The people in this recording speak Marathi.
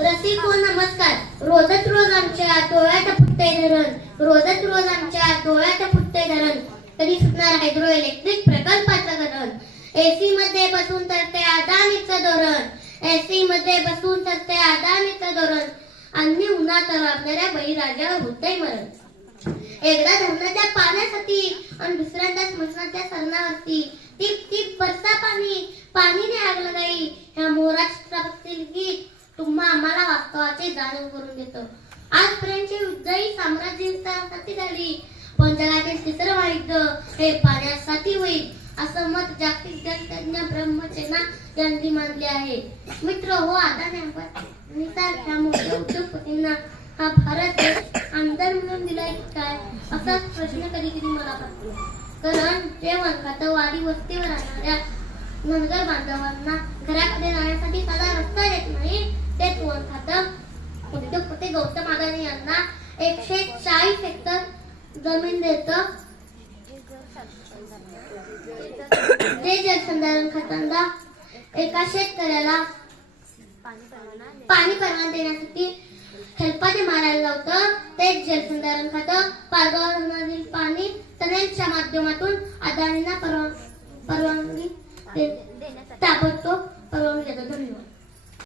रसिको नमस्कार. रोजच रोज आमच्या डोळ्यात फुटते धरण. रोजच रोज आमच्या डोळ्यात फुटते धरण. कधी सुटणार हायड्रो इलेक्ट्रिक प्रकल्पाचं धरण एसी मध्ये बसून तर ते अदानीचं धोरण. एसी मध्ये बसून तर ते अदानीचं धोरण. आणि उन्हात राबणाऱ्या बळीराजावर होते मरण. एकदा धरणाच्या पाण्यासाठी आणि दुसऱ्यांदा स्मशानाच्या सरणावरती टिप टिप बरसा पाणी पाणी मोराच्या गीत तुम्हा आम्हाला वास्तवाची जाणीव करून देतो. आजपर्यंतची युद्धही साम्राज्यासाठी झाली. पण जगातील तिसरं महायुद्ध हे पाण्यासाठी होईल असं मत जागतिक जलतज्ञ ब्रह्मचेना यांनी मानले आहे. मित्र हो आता सारख्या मोठ्या उद्योगपतींना हा भारत देश आमदार म्हणून दिलाय काय असाच प्रश्न कधी कधी मला पडतो. कारण जेवण खातं वाडी वस्तीवर राहणाऱ्या धनगर बांधवांना घराकडे जाण्यासाठी गौतम अदानी यांना एकशे चाळीस हेक्टर जमीन देत. ते जलसंधारण खात्याला एका शेतकऱ्याला पाणी परवाना देण्यासाठी हेल्पाटे मारायला लावतं. तेच जलसंधारण खातं. धरणातील पाणी टनेलच्या माध्यमातून अदानींना परवा- परवानगी ताबडतोब परवानगी देतं. धन्यवाद.